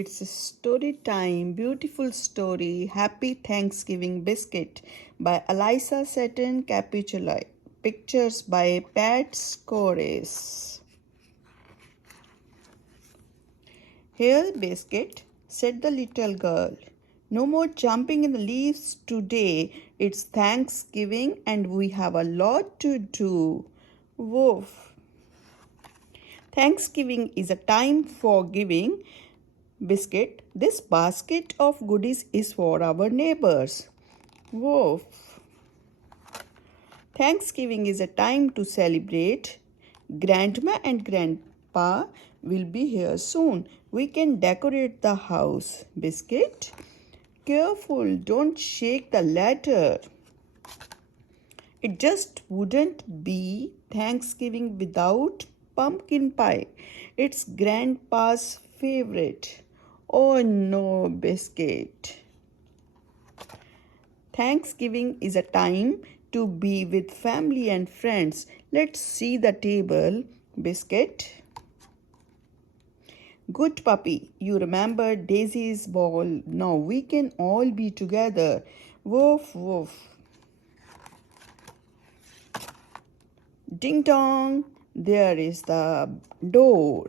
It's a story time, beautiful story, Happy Thanksgiving Biscuit by Alyssa, Satin, Capucilli. Pictures by Pat Schories. Here, Biscuit, said the little girl. No more jumping in the leaves today. It's Thanksgiving and we have a lot to do. Woof. Thanksgiving is a time for giving. Biscuit, this basket of goodies is for our neighbors. Woof. Thanksgiving is a time to celebrate. Grandma and Grandpa will be here soon. We can decorate the house. Biscuit, careful, don't shake the ladder. It just wouldn't be Thanksgiving without pumpkin pie. It's Grandpa's favorite. Oh no, Biscuit. Thanksgiving is a time to be with family and friends. Let's see the table, Biscuit. Good puppy, you remember Daisy's ball. Now we can all be together. Woof, woof. Ding dong, there is the door.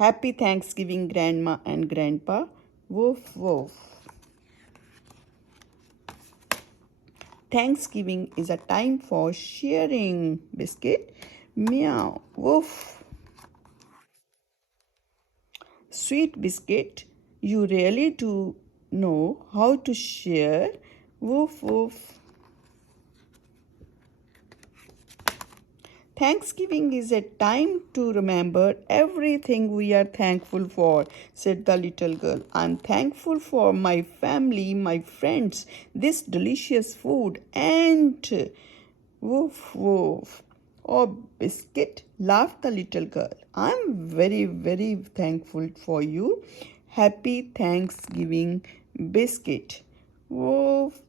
Happy Thanksgiving, Grandma and Grandpa. Woof, woof. Thanksgiving is a time for sharing. Biscuit, meow, woof. Sweet Biscuit, you really do know how to share. Woof, woof. Thanksgiving is a time to remember everything we are thankful for, said the little girl. I'm thankful for my family, my friends, this delicious food, and woof woof. Oh, Biscuit, laughed the little girl. I'm very, very thankful for you. Happy Thanksgiving, Biscuit. Woof.